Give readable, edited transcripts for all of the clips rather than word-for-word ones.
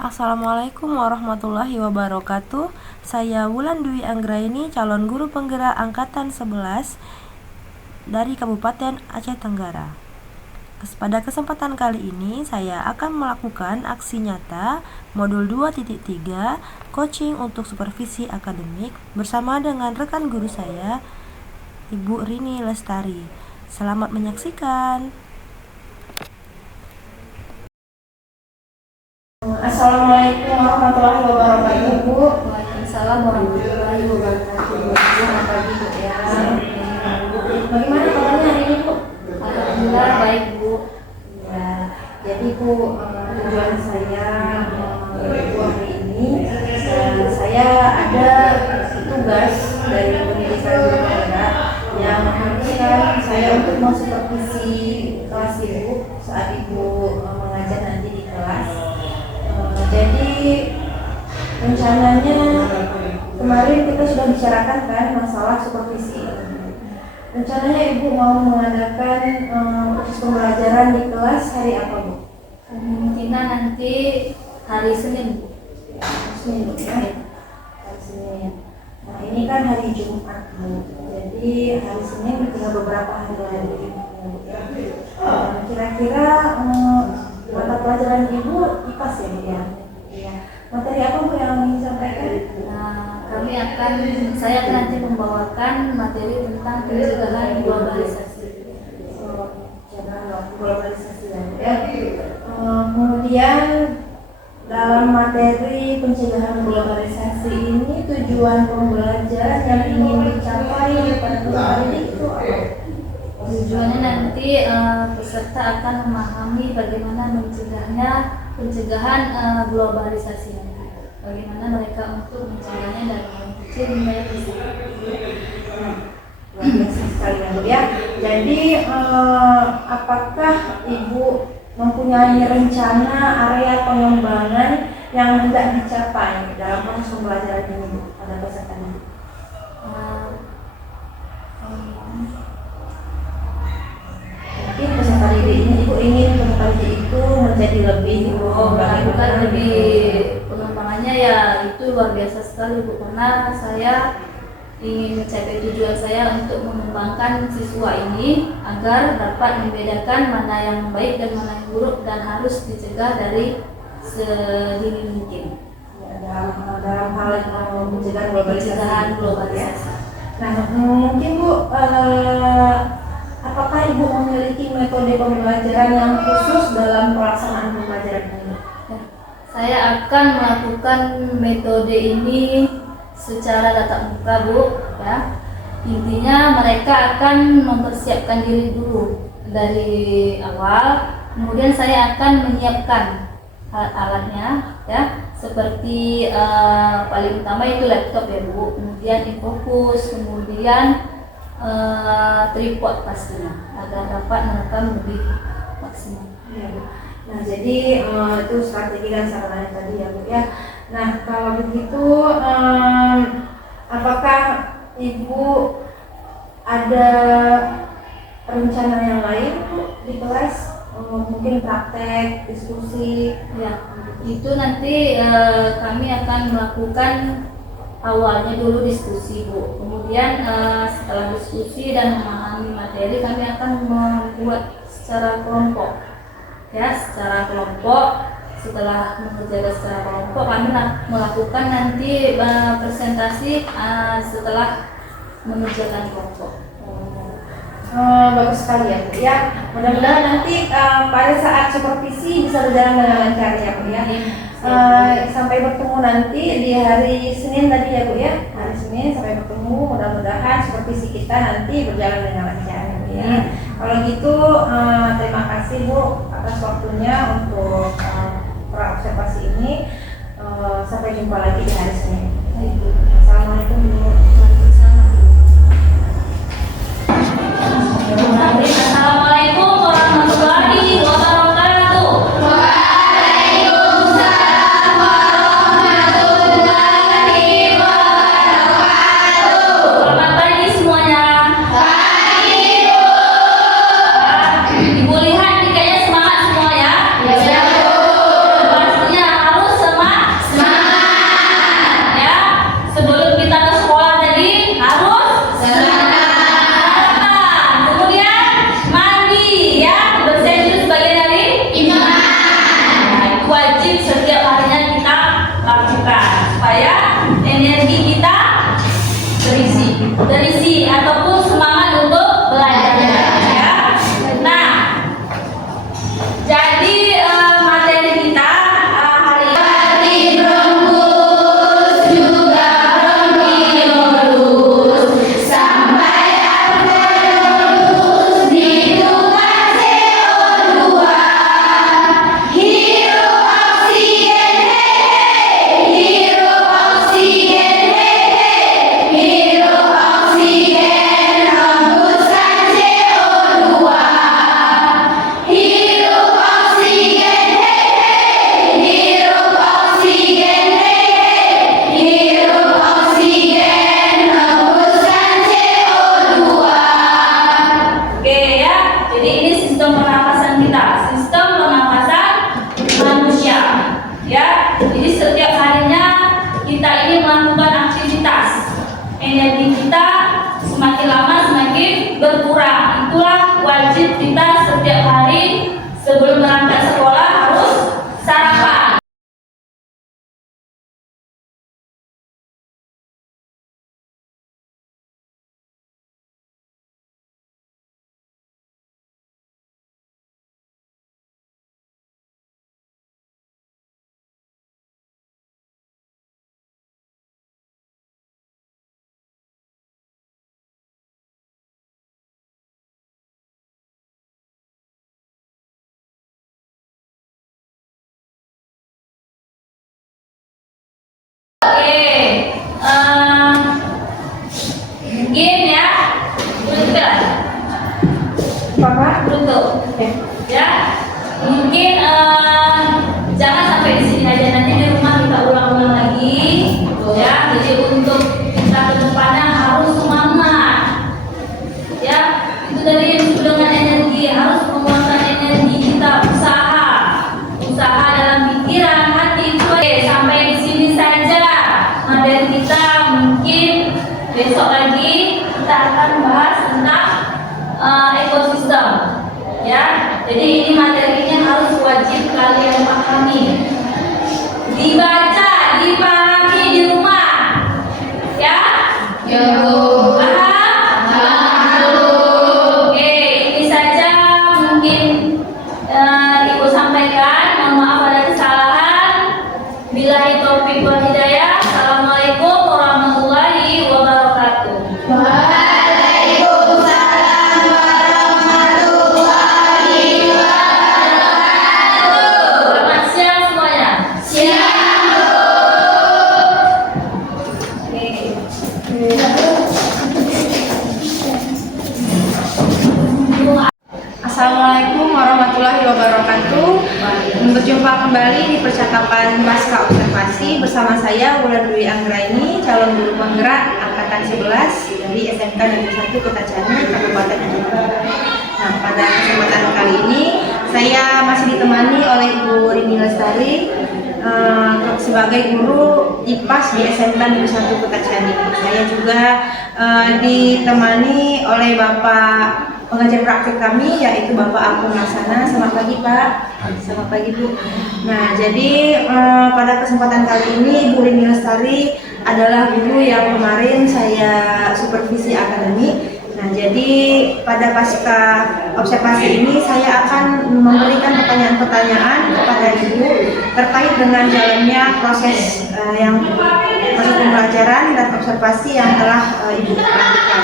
Assalamualaikum warahmatullahi wabarakatuh. Saya Wulan Dwi Anggraini, calon guru penggerak angkatan 11 dari Kabupaten Aceh Tenggara. Pada kesempatan kali ini saya akan melakukan aksi nyata modul 2.3 coaching untuk supervisi akademik bersama dengan rekan guru saya, Ibu Rini Lestari. Selamat menyaksikan. Assalamualaikum warahmatullahi wabarakatuh, Bu. Waalaikumsalam warahmatullahi wabarakatuh. Selamat pagi, Bu ya. Bagaimana kabarnya hari ini, Bu? Alhamdulillah baik, Bu. Ya, jadi Bu, tujuan saya hari ini, saya ada tugas dari pendidikan negara yang mengharuskan saya untuk mensupervisi kelas Ibu saat Ibu mengajar nanti di kelas. Jadi rencananya kemarin kita sudah bicarakan kan masalah supervisi. Rencananya Ibu mau mengadakan proses pembelajaran di kelas hari apa, Bu? Kemungkinan nanti hari Senin, Bu. Senin, Bu, ya? Hari Senin. Nah, ini kan hari Jumat, Bu. Jadi hari Senin tinggal beberapa hari lagi. Kira-kira mata pelajaran Ibu IPAS ya, Bu, ya? Iya. Materi apa, Bu, yang ingin disampaikan? Nah, saya akan nanti membawakan materi tentang pencegahan globalisasi. Globalisasi ya. Kemudian dalam materi pencegahan globalisasi ini tujuan pembelajaran yang ingin dicapai pada kali ini itu apa? Tujuannya nanti peserta akan memahami bagaimana pencegahan globalisasi nanti. Bagaimana mereka untuk mencegahnya dari yang kecil hingga yang besar. Luar biasa sekali ya, Bu, ya. Jadi apakah Ibu mempunyai rencana area pengembangan yang hendak dicapai dalam proses pembelajaran ini, Bu, pada peserta ini? Mungkin peserta didik ini Ibu ingin peserta didik itu menjadi lebih Melakukan lebih pengembangannya ya itu luar biasa sekali, Bu, karena saya ingin mencapai tujuan saya untuk mengembangkan siswa ini agar dapat membedakan mana yang baik dan mana yang buruk dan harus dicegah dari sedini mungkin. Ya, dalam hal pencegahan globalisasi. Nah, mungkin Bu, apakah Ibu memiliki metode pembelajaran yang khusus dalam pelaksanaan pembelajaran ini? Saya akan melakukan metode ini secara tatap muka, Bu, ya. Intinya mereka akan mempersiapkan diri dulu dari awal, kemudian saya akan menyiapkan alat-alatnya, ya, seperti paling utama itu laptop ya, Bu, kemudian infokus, kemudian tripod pastinya agar dapat merekam lebih maksimal. Ya, Bu. Nah, jadi itu strategi dan sarannya tadi ya, Bu, ya. Nah, kalau begitu apakah Ibu ada rencana yang lain, Bu, di kelas? Mungkin praktek, diskusi? Ya, itu nanti kami akan melakukan awalnya dulu diskusi, Bu. Kemudian setelah diskusi dan memahami materi, kami akan membuat secara kelompok. Ya, secara kelompok. Setelah mengerjakan secara kelompok, kami melakukan nanti presentasi setelah mengerjakan kelompok. Bagus sekali ya, Bu, ya. Mudah-mudahan nanti pada saat supervisi bisa berjalan dengan lancar ya, Bu, ya. Sampai bertemu nanti di hari Senin tadi ya, Bu, ya. Hari Senin sampai bertemu, mudah-mudahan supervisi kita nanti berjalan dengan lancar ya, Bu, ya. Kalau gitu terima kasih, Bu, atas waktunya untuk observasi ini. Sampai jumpa lagi di hari Senin. Assalamualaikum, Bu. Assalamualaikum warahmatullahi wabarakatuh. Waalaikumsalam warahmatullahi wabarakatuh. Selamat pagi semuanya. Pagi, Bu. Ibu lihat nih kayaknya semangat semua ya. Ya, Bu. Pastinya harus semangat. berisi ataupun semangat untuk belajarnya ya. Nah, jadi materi kita hari ini Berembus juga berhenti lurus sampai terus dihidupkan CO2. Hirup oksigen, hirup oksigen, hirup oksigen, hembuskan CO2. Hirup oksigen, hirup oksigen, hirup oksigen, hembuskan CO2. oke ya. Jadi ini sistem pernapasan kita, sistem pernapasan manusia ya. Jadi setiap harinya kita ini melakukan aktivitas, energi kita semakin lama semakin berkurang. Itulah wajib kita setiap hari sebelum berangkat sekolah harus sarapan. Oke, mungkin ya, beruntung, Bapak, beruntung, ya. Mungkin jangan sampai di sini aja, nanti di rumah kita ulang-ulang lagi, ya. Jadi untuk kita ke depannya harus semangat, ya. Itu tadi yang disebut dengan energi, harus mengeluarkan energi kita, usaha dalam pikiran, hati itu. Oke, sampai di sini saja materi kita. Mungkin besok lagi kita akan bahas tentang ekosistem ya. Jadi ini materinya harus wajib kalian pahami, dibaca, dipahami di rumah ya. Paham? Oke, ini saja mungkin Ibu sampaikan. Mohon maaf ada kesalahan. Billahi taufiq wal hidayah. Assalamualaikum warahmatullahi wabarakatuh. Waalaikumsalam warahmatullahi wabarakatuh. Selamat siang semuanya. Siang, Oke. Assalamualaikum warahmatullahi wabarakatuh. Berjumpa kembali di percakapan pasca observasi bersama saya Wulan Dwi Anggraini, calon guru penggerak angkatan 11 dari SMK Negeri 1 Kota Cani, Kabupaten Aceh Tenggara. Nah, pada kesempatan kali ini saya masih ditemani oleh Ibu Rini Lestari sebagai guru IPAS di SMK Negeri 1 Kota Cani. Saya juga ditemani oleh Bapak pengajar praktik kami, yaitu Bapak Akun Laksana. Selamat pagi Pak. Selamat pagi Bu. Nah, jadi pada kesempatan kali ini Bu Rini Lestari adalah guru yang kemarin saya supervisi akademik. Nah, jadi pada pasca observasi ini saya akan memberikan pertanyaan-pertanyaan kepada Ibu terkait dengan jalannya proses pembelajaran dan observasi yang telah Ibu lakukan.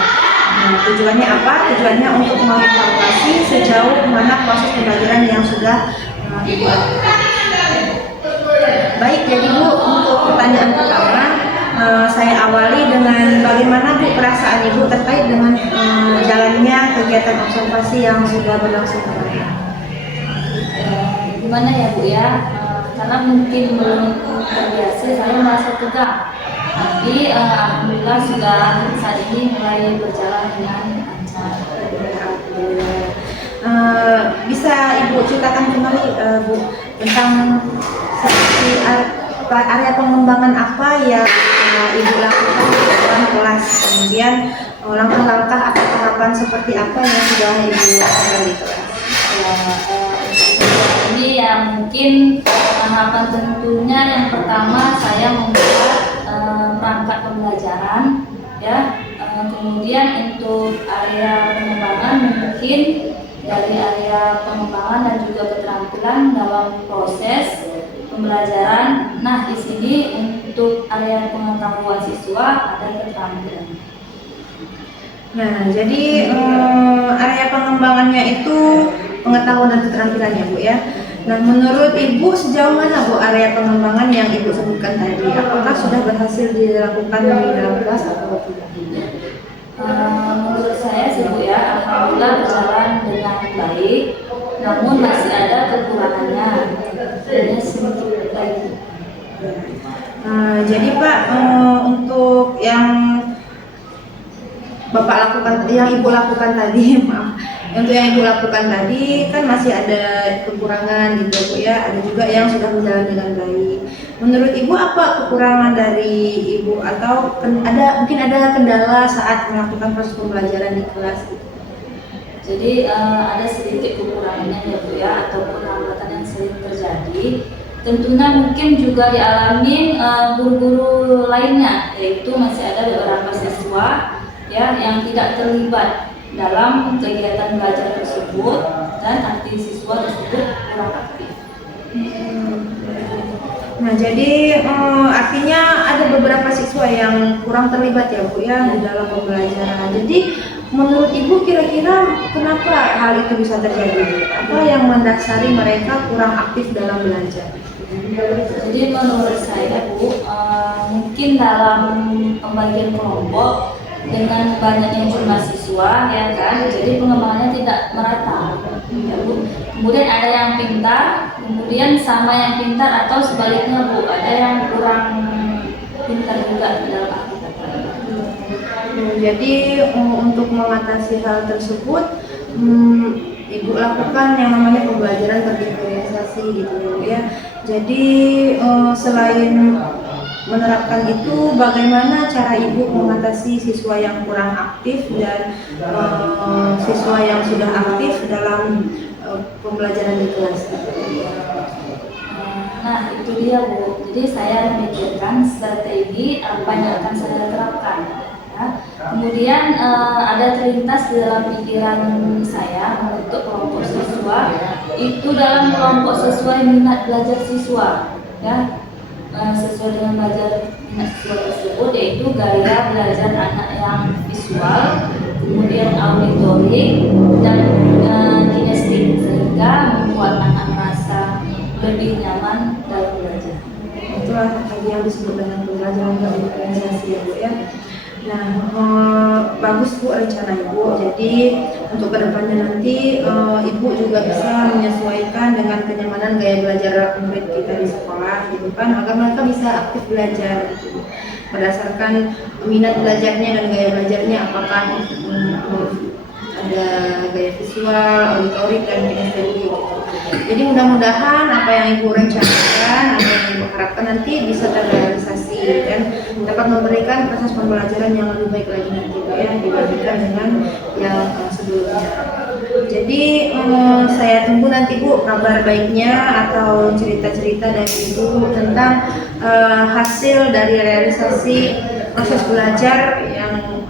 Nah, tujuannya apa? Tujuannya untuk mengevaluasi sejauh mana proses pembelajaran yang sudah Ibu lakukan. Baik, jadi Bu, untuk pertanyaan pertama saya awali dengan bagaimana Bu perasaan Ibu terkait dengan jalannya kegiatan observasi yang sudah berlangsung kemarin. Gimana ya Bu ya? Karena mungkin belum terbiasa, saya merasa tegang. Tapi alhamdulillah sudah saat ini mulai berjalan dengan lancar. Bisa Ibu ceritakan kembali Bu tentang seperti area pengembangan apa yang Ibu lakukan dalam kelas, kemudian langkah-langkah atau tahapan seperti apa yang sudah Ibu lakukan di kelas? Ini yang mungkin tahapan tentunya yang pertama saya membuat perangkat pembelajaran ya. Kemudian untuk area pengembangan mungkin dari area pengembangan dan juga keterampilan dalam proses pembelajaran. Nah, di sini untuk area pengetahuan siswa ada keterampilan. Nah, jadi area pengembangannya itu pengetahuan dan keterampilannya, Bu ya. Nah, menurut Ibu sejauh mana, Bu, area pengembangan yang Ibu sebutkan tadi? Apakah sudah berhasil dilakukan di dalam kelas atau tidak? Menurut saya sih, Bu ya, alhamdulillah berjalan dengan baik, namun masih ada kekurangannya, hanya sedikit lagi. Jadi Pak, untuk yang Bapak lakukan, yang Ibu lakukan tadi, maaf, untuk yang Ibu lakukan tadi kan masih ada kekurangan gitu, Bu ya. Ada juga yang sudah berjalan dengan baik. Menurut Ibu apa kekurangan dari Ibu atau mungkin ada kendala saat melakukan proses pembelajaran di kelas gitu? Jadi ada sedikit kekurangannya ya Bu ya, ataupun hambatan yang sering terjadi. Tentunya mungkin juga dialami guru-guru lainnya, yaitu masih ada beberapa siswa ya yang tidak terlibat dalam kegiatan belajar tersebut dan aktif siswa tersebut kurang aktif. Nah, jadi artinya ada beberapa siswa yang kurang terlibat ya, Bu ya, di dalam pembelajaran. Jadi menurut Ibu kira-kira kenapa hal itu bisa terjadi? Apa yang mendasari mereka kurang aktif dalam belajar? Jadi menurut saya Bu, mungkin dalam pembagian kelompok dengan banyaknya jumlah siswa ya kan, jadi pengembangannya tidak merata ya Bu. Kemudian ada yang pintar, kemudian sama yang pintar, atau sebaliknya Bu, ada yang kurang pintar juga dalam aktivitas. Jadi untuk mengatasi hal tersebut, Ibu lakukan yang namanya pembelajaran berdiferensiasi gitu ya. Jadi selain menerapkan itu, bagaimana cara Ibu mengatasi siswa yang kurang aktif dan siswa yang sudah aktif dalam pembelajaran di kelas? Nah itu dia Bu, jadi saya memikirkan strategi apa yang akan saya terapkan ya. Kemudian ada terlintas di dalam pikiran saya membentuk kelompok siswa, itu dalam kelompok sesuai minat belajar siswa ya. Sesuai dengan belajar minat siswa tersebut, yaitu gaya belajar anak yang visual, kemudian auditorik dan kinestik, sehingga membuat anak merasa lebih nyaman dalam belajar. Itulah tadi yang disebut dengan pembelajaran berdiferensiasi ya, Bu ya. Nah, bagus Bu rencana Ibu. Jadi untuk kedepannya nanti Ibu juga bisa menyesuaikan dengan kenyamanan gaya belajar murid kita di sekolah gitu kan, agar mereka bisa aktif belajar gitu. Berdasarkan minat belajarnya dan gaya belajarnya, apakah ada gaya visual, auditorik dan kinestetik gitu. Jadi mudah-mudahan apa yang Ibu rencanakan, apa yang Ibu harapkan nanti bisa terrealisasi dan dapat memberikan proses pembelajaran yang lebih baik lagi nanti ya, dibandingkan dengan yang sebelumnya. Jadi saya tunggu nanti Bu kabar baiknya atau cerita-cerita dari Ibu tentang hasil dari realisasi proses belajar yang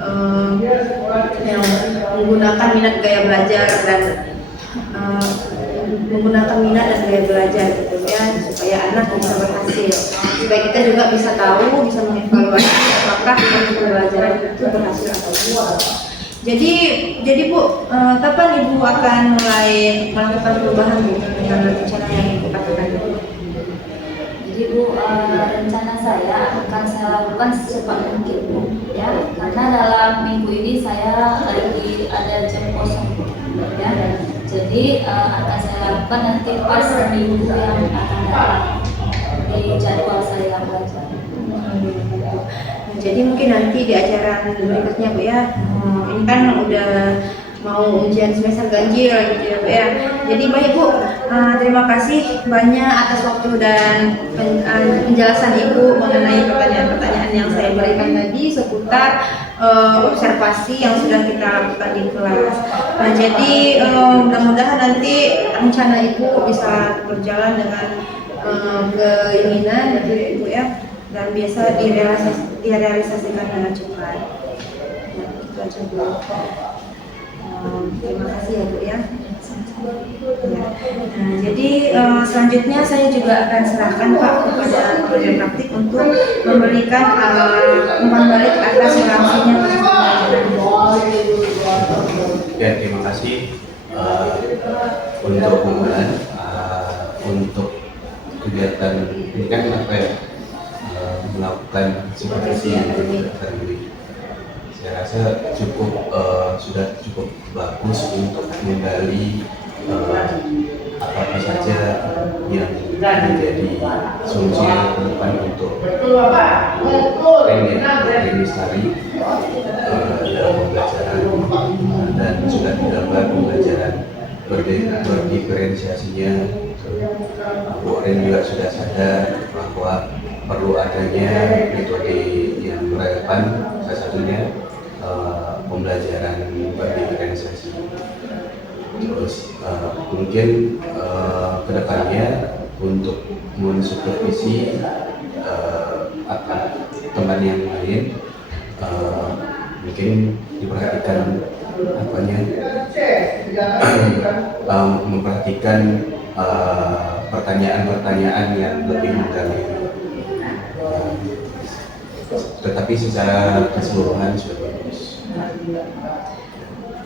menggunakan minat gaya belajar dan menggunakan minat dan gaya belajar gitu ya, supaya anak bisa berhasil, supaya kita juga bisa tahu, bisa mengevaluasi apakah pembelajaran itu berhasil atau tidak. Jadi Bu, kapan Ibu akan mulai melakukan perubahan Bu dengan rencana yang Ibu katakan? Jadi Bu, rencana saya akan saya lakukan secepat mungkin Bu ya, karena dalam minggu ini saya lagi ada jam kosong ya. Jadi akan saya lakukan nanti pas minggu yang akan datang di jadwal saya belajar. Jadi mungkin nanti di acara berikutnya Bu ya, ini kan udah mau ujian semester ganjil gitu ya Bu ya. Jadi baik Bu, terima kasih banyak atas waktu dan penjelasan Ibu mengenai pertanyaan-pertanyaan yang saya berikan tadi seputar observasi yang sudah kita lakukan di kelas. Nah jadi mudah-mudahan nanti rencana Ibu bisa berjalan dengan keinginan gitu Ibu ya, dan biasa direalisasikan dengan cepat. baca dulu. Terima kasih ya Bu ya. Ya. Nah, jadi selanjutnya saya juga akan serahkan Pak kepada pekerja praktik untuk memberikan umpan balik atas surangsihnya proses pembelajaran. Ya, terima kasih untuk pengumuman untuk kegiatan ini kan apa ya, melakukan supervisi hari ini. Saya rasa sudah cukup bagus untuk menggali apa saja yang menjadi solusi ke depan untuk tren lestari dalam pembelajaran, dan sudah digambar pembelajaran berdiferensiasinya. Bu Ren juga sudah sadar bahwa perlu adanya metode yang relevan, salah satunya pembelajaran berdiferensiasi. Terus mungkin kedepannya untuk mensupervisi teman yang lain, mungkin diperhatikan memperhatikan pertanyaan-pertanyaan yang lebih mendalam. Tetapi secara keseluruhan sudah bagus.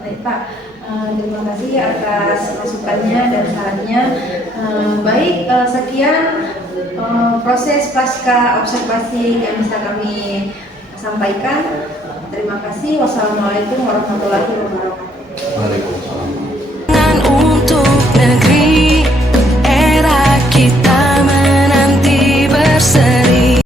Baik Pak, terima kasih atas masukannya dan sarannya. Baik, sekian proses pasca observasi yang bisa kami sampaikan. Terima kasih. Wassalamualaikum warahmatullahi wabarakatuh. Waalaikumsalam.